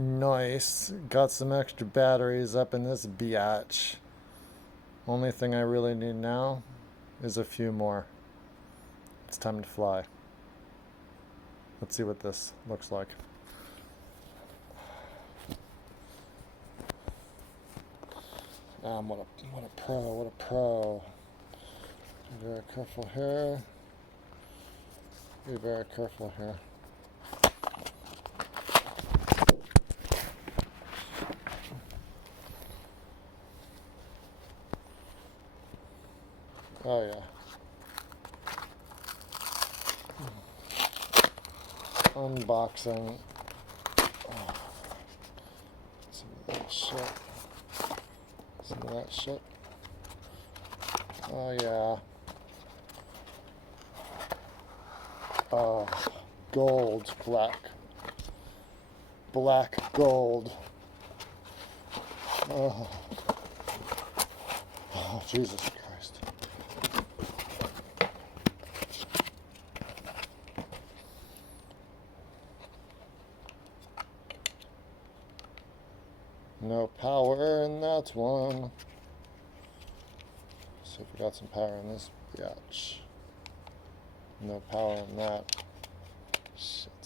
Nice. Got some extra batteries up in this biatch. Only thing I really need now is a few more. It's time to fly. Let's see what this looks like. What a pro, what a pro. Be very careful here. Be very careful here. Oh yeah. Unboxing. Oh, some of that shit. Some of that shit. Oh yeah. Oh, gold, black. Black gold. Oh, oh Jesus Christ. No power in that one. See if we got some power in this biatch. No power in that. Shit.